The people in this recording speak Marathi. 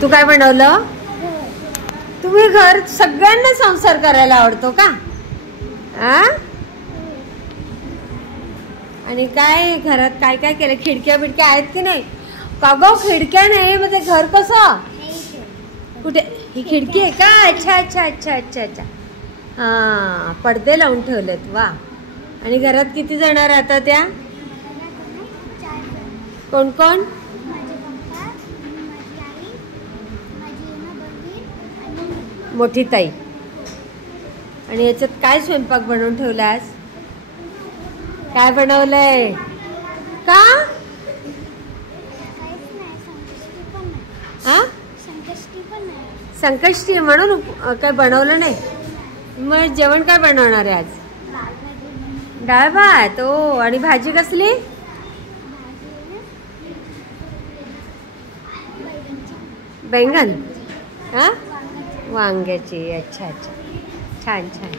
तू काय बनवलं? तुम्ही घर सगळ्यांना संसार करायला आवडतो का? आणि काय घरात काय काय केलं? खिडक्या बिडक्या आहेत की नाही? का गं खिडक्या नाही म्हणजे घर कसं? कुठे ही खिडकी आहे का? अच्छा अच्छा अच्छा अच्छा अच्छा. हा पडदे लावून ठेवलेत. वा. आणि घरात किती जण राहतात त्या? कोण कोण? मोठी ताई. आणि याच्यात काय स्वयंपाक बनवून ठेवलास? काय बनवलंय का? हा संकष्टी म्हणून काय बनवलं नाही. मग जेवण काय बनवणार आहे आज? डाळ भात. ओ आणि भाजी कसली? बैंगन. हा वांग्याची. अच्छा अच्छा छान छान.